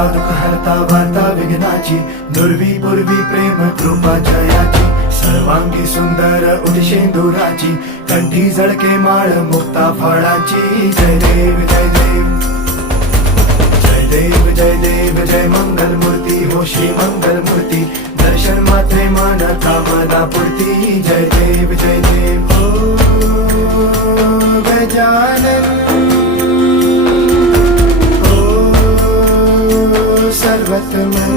हरता दुःख हरता वार्ता विघ्नाची, दुर्वी पूर्वी प्रेम कृपा जयाची, सर्वांगी सुंदर उदिशेंदुराची, कंठी झळके माळ मुक्ता फळाची. जय देव जय देव जय देव जय देव जय मंगल मूर्ती हो श्री मंगल मूर्ती, दर्शन मात्रे मन कामना पूर्ती. जय देव जय देव हो गजानन हो सर्वतमन.